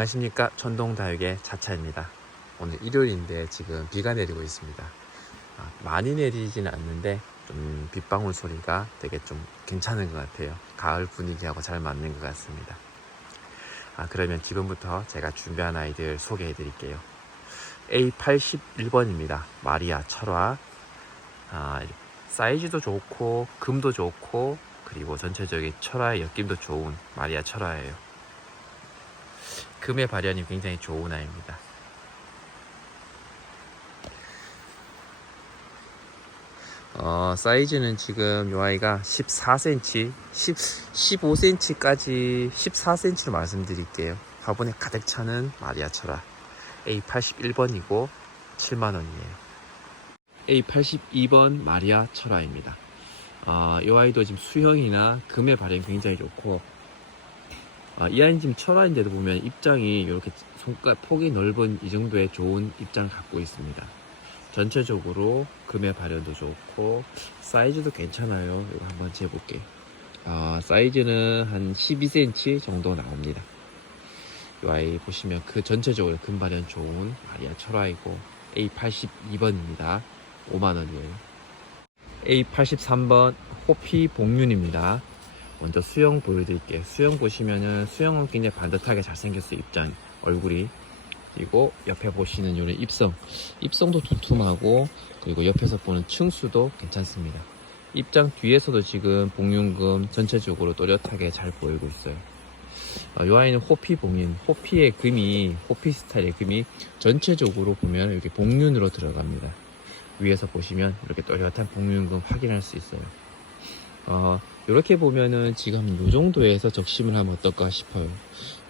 안녕하십니까. 천동다육의 차차입니다. 오늘 일요일인데 지금 비가 내리고 있습니다. 아, 많이 내리지는 않는데 좀 빗방울 소리가 되게 좀 괜찮은 것 같아요. 가을 분위기하고 잘 맞는 것 같습니다. 아, 그러면 지금부터 제가 준비한 아이들 소개해 드릴게요. A81번입니다. 마리아 철화. 아, 사이즈도 좋고 금도 좋고 그리고 전체적인 철화의 엮임도 좋은 마리아 철화예요 금의 발현이 굉장히 좋은 아이입니다. 어, 사이즈는 지금 이 아이가 14cm, 10, 15cm까지 14cm로 말씀드릴게요. 화분에 가득 차는 마리아 철화 A81번이고 7만원이에요. A82번 마리아 철화입니다. 어, 이 아이도 지금 수형이나 금의 발현이 굉장히 좋고 아, 이 아이는 지금 철화인데도 보면 입장이 이렇게 손가락 폭이 넓은 이 정도의 좋은 입장을 갖고 있습니다. 전체적으로 금의 발현도 좋고 사이즈도 괜찮아요. 이거 한번 재볼게요. 아, 사이즈는 한 12cm 정도 나옵니다. 이 아이 보시면 그 전체적으로 금 발현 좋은 마리아 철화이고 A82번입니다. 5만원이에요. A83번 호피 복륜입니다. 먼저 수영 보여드릴게요. 수영 보시면은 수영은 굉장히 반듯하게 잘생겼어요. 입장, 얼굴이. 그리고 옆에 보시는 요런 입성. 입성도 두툼하고 그리고 옆에서 보는 층수도 괜찮습니다. 입장 뒤에서도 지금 복륜금 전체적으로 또렷하게 잘 보이고 있어요. 어, 이 아이는 호피 봉인, 호피의 금이, 호피 스타일의 금이 전체적으로 보면 이렇게 복륜으로 들어갑니다. 위에서 보시면 이렇게 또렷한 복륜금 확인할 수 있어요. 어, 이렇게 보면은 지금 이 정도에서 적심을 하면 어떨까 싶어요.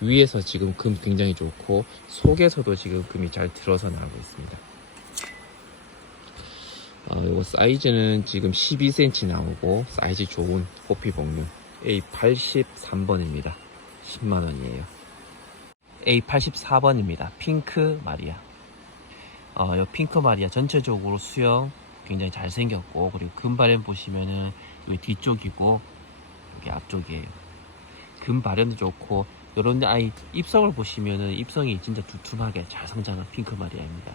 위에서 지금 금 굉장히 좋고 속에서도 지금 금이 잘 들어서 나오고 있습니다. 어, 이거 사이즈는 지금 12cm 나오고 사이즈 좋은 호피 복륜 A83번입니다. 10만원이에요. A84번입니다. 핑크 마리아. 어, 이 핑크 마리아 전체적으로 수영 굉장히 잘생겼고 그리고 금발엔 보시면은 여기 뒤쪽이고 여기 앞쪽이에요. 금 발현도 좋고 이런 아이 입성을 보시면은 입성이 진짜 두툼하게 잘 성장한 핑크 마리아입니다.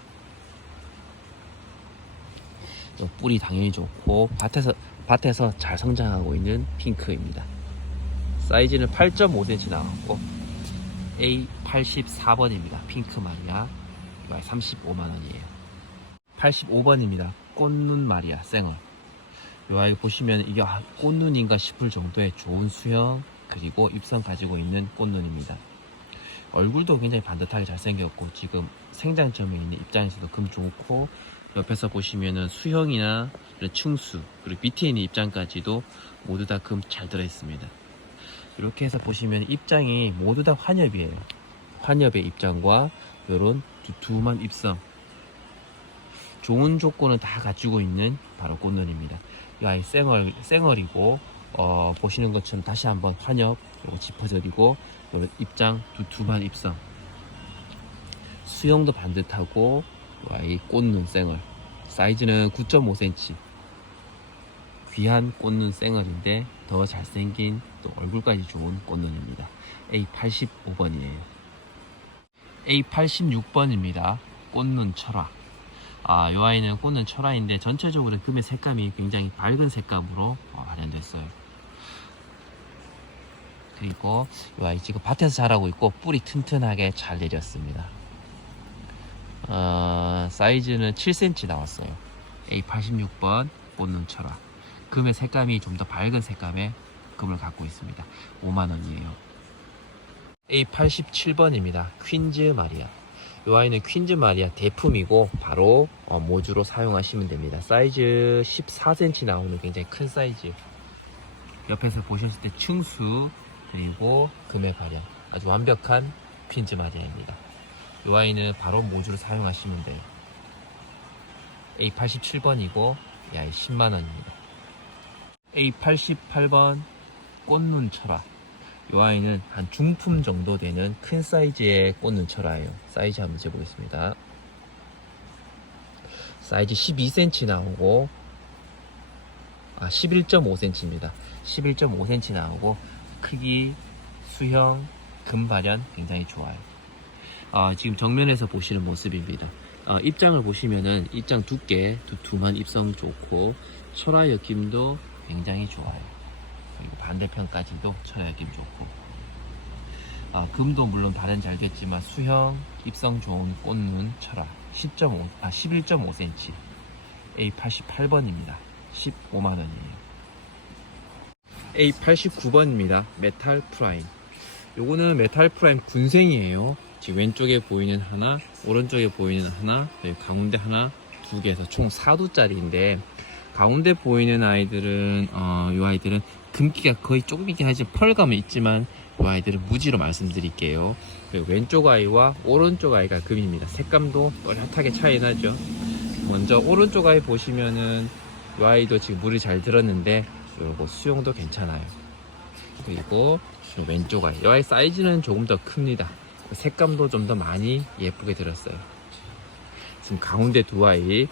또 뿌리 당연히 좋고 밭에서 밭에서 잘 성장하고 있는 핑크입니다. 사이즈는 8.5cm 나왔고 A84번입니다. 핑크 마리아 35만 원이에요. 85번입니다. 꽃눈 마리아 생얼. 요 아이 보시면 이게 아, 꽃눈인가 싶을 정도의 좋은 수형 그리고 입성 가지고 있는 꽃눈입니다. 얼굴도 굉장히 반듯하게 잘생겼고 지금 생장점에 있는 입장에서도 금 좋고 옆에서 보시면은 수형이나 층수 그리고 있는 입장까지도 모두 다 금 잘 들어 있습니다. 이렇게 해서 보시면 입장이 모두 다 환엽이에요. 환엽의 입장과 이런 두툼한 입성 좋은 조건을 다 갖추고 있는 바로 꽃눈입니다. 이 아이 쌩얼, 쌩얼이고, 어, 보시는 것처럼 다시 한번 환엽, 그리고 이런 입장 두툼한 입성. 수영도 반듯하고, 이 아이 꽃눈 쌩얼. 사이즈는 9.5cm. 귀한 꽃눈 쌩얼인데, 더 잘생긴 또 얼굴까지 좋은 꽃눈입니다. A85번이에요. A86번입니다. 꽃눈 철화. 아, 이 아이는 꽃은 철화인데 전체적으로 금의 색감이 굉장히 밝은 색감으로 어, 발현됐어요. 그리고 이 아이 지금 밭에서 자라고 있고 뿌리 튼튼하게 잘 내렸습니다. 어, 사이즈는 7cm 나왔어요. A86번 꽃눈 철화. 금의 색감이 좀 더 밝은 색감의 금을 갖고 있습니다. 5만원이에요. A87번입니다. 퀸즈 마리아. 이 아이는 퀸즈 마리아 대품이고 바로 어, 모주로 사용하시면 됩니다. 사이즈 14cm 나오는 굉장히 큰 사이즈. 옆에서 보셨을 때 층수 그리고 금의 발현 아주 완벽한 퀸즈 마리아입니다. 이 아이는 바로 모주로 사용하시면 돼요. A87번이고 이 아이 10만원입니다. A88번 꽃눈 철화. 이 아이는 한 중품 정도 되는 큰 사이즈의 꽃눈 철화예요. 사이즈 한번 재보겠습니다. 사이즈 12cm 나오고 아 11.5cm입니다. 11.5cm 나오고 크기, 수형, 금 발현 굉장히 좋아요. 아, 지금 정면에서 보시는 모습입니다. 아, 입장을 보시면은 입장 두께, 두툼한 입성 좋고 철화 느낌도 굉장히 좋아요. 그리고 반대편까지도 철화 느낌 좋고 아, 금도 물론 발현 잘 됐지만 수형, 입성 좋은 꽃눈 철화 10.5, 아 11.5cm A88번입니다. 15만 원이에요. A89번입니다. 메탈 프라임. 요거는 메탈 프라임 군생이에요. 지금 왼쪽에 보이는 하나, 오른쪽에 보이는 하나, 그리고 가운데 하나, 두 개에서 총 4두짜리인데 가운데 보이는 아이들은 어, 이 아이들은 금기가 거의 조금이긴 하지 펄감은 있지만 이 아이들은 무지로 말씀드릴게요. 그리고 왼쪽 아이와 오른쪽 아이가 금입니다. 색감도 또렷하게 차이 나죠. 먼저 오른쪽 아이 보시면은 이 아이도 지금 물이 잘 들었는데 요거 수용도 괜찮아요. 그리고 왼쪽 아이. 이 아이 사이즈는 조금 더 큽니다. 색감도 좀 더 많이 예쁘게 들었어요. 지금 가운데 두 아이,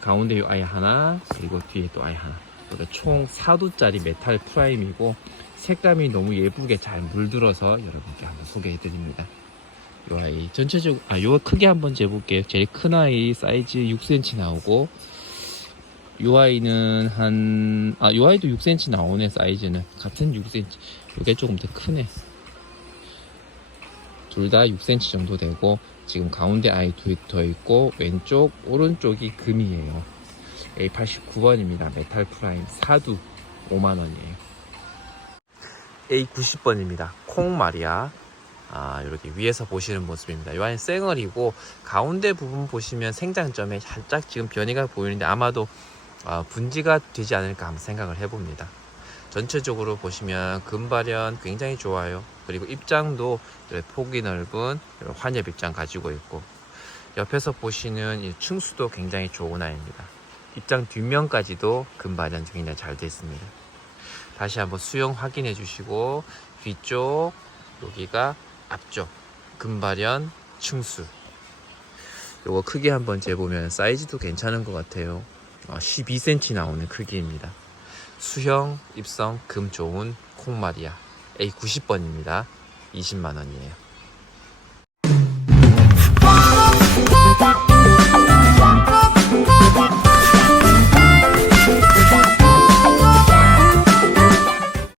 가운데 이 아이 하나, 그리고 뒤에 또 아이 하나. 그래서 총 4두짜리 메탈 프라임이고 색감이 너무 예쁘게 잘 물들어서 여러분께 한번 소개해 드립니다. 이 아이 전체적으로 아요 크게 한번 재볼게요. 제일 큰 아이 사이즈 6cm 나오고 요 아이는 한, 아, 요 아이도 6cm 나오네, 사이즈는. 같은 6cm. 요게 조금 더 크네. 둘 다 6cm 정도 되고, 지금 가운데 아이 두 더 있고, 왼쪽, 오른쪽이 금이에요. A89번입니다. 메탈 프라임. 사두 5만원이에요. A90번입니다. 콩마리아. 아, 이렇게 위에서 보시는 모습입니다. 이 아이는 쌩얼이고, 가운데 부분 보시면 생장점에 살짝 지금 변이가 보이는데, 아마도 아, 분지가 되지 않을까 한번 생각을 해봅니다. 전체적으로 보시면 금발현 굉장히 좋아요. 그리고 입장도 폭이 넓은 환엽 입장 가지고 있고 옆에서 보시는 이 층수도 굉장히 좋은 아이입니다. 입장 뒷면까지도 금발현 굉장히 잘 되어 있습니다. 다시 한번 수영 확인해 주시고 뒤쪽 여기가 앞쪽 금발현 층수 요거 크게 한번 재보면 사이즈도 괜찮은 것 같아요. 12cm 나오는 크기입니다. 수형, 입성, 금 좋은 콩마리아 A90번입니다. 20만원이에요.